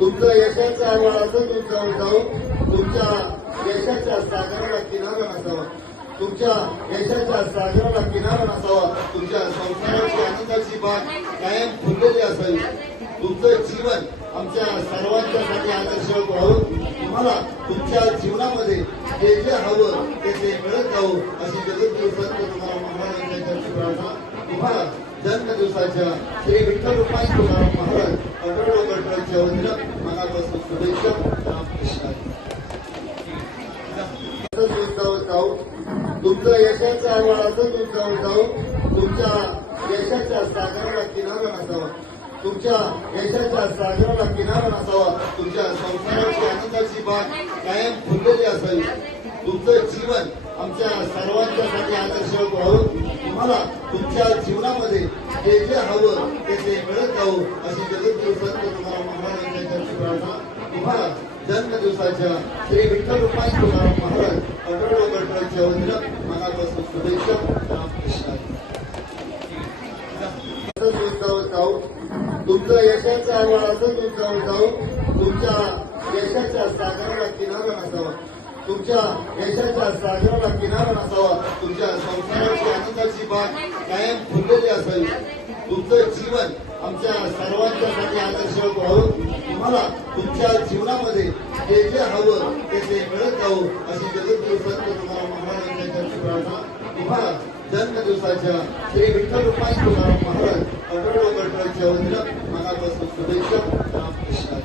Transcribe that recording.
तुमचं यशाचं आव्हान असं तुमचं जाऊ तुमच्या यशाच्या सागराला किनारा नसावा, तुमच्या यशाच्या सागराला किनारा नसावा, तुमच्या संसाराची आनंदाची बाग कायम फुललेली असावी, तुमचं जीवन आमच्या सर्वांच्यासाठी आदर्श व्हावं, तुम्हाला तुमच्या जीवनामध्ये जे जे हवं ते मिळत जावं अशी जगद्गुरु संत तुकाराम महाराजांच्या प्रार्थना. तुम्हाला जन्मदिवसाच्या श्री विठ्ठल रुक्माई तुकाराम महाराज गडकरच्या वतीनं मनापासून शुभेच्छा. रामकृष्ण. तुमचं यशाचं आव्हान असं तुमचं जाऊ तुमच्या यशाच्या सागराला किनारा नसावा, तुमच्या यशाच्या सागराला किनारा नसावा, तुमच्या संसाराची आनंदाची बाग कायम फुललेली असावी, तुमचं जीवन आमच्या सर्वांच्यासाठी आदर्श व्हावं, तुम्हाला तुमच्या जीवनामध्ये जे जे हवं ते मिळत जावं अशी जगद्गुरु संत तुकाराम महाराजांच्या प्रार्थना. तुम्हाला जन्मदिवसाच्या श्री विठ्ठल रुक्माई तुकाराम महाराज गडकरच्या वतीनं मनापासून शुभेच्छा. रामकृष्ण. तुमचं यशाचं आव्हान असं तुमचं जाऊ तुमच्या यशाच्या सागराला किनारा नसावा, तुमच्या यशाच्या सागराला किनारा नसावा, तुमच्या संसाराची आनंदाची बाग कायम फुललेली असावी, तुमचं जीवन आमच्या सर्वांच्यासाठी आदर्श व्हावं, तुम्हाला तुमच्या जीवनामध्ये जे जे हवं ते मिळत जावं अशी जगद्गुरु संत तुकाराम महाराजांच्या प्रार्थना. तुम्हाला जन्मदिवसाच्या श्री विठ्ठल रुक्माई तुकाराम महाराज गडकरच्या वतीनं मनापासून शुभेच्छा. रामकृष्ण.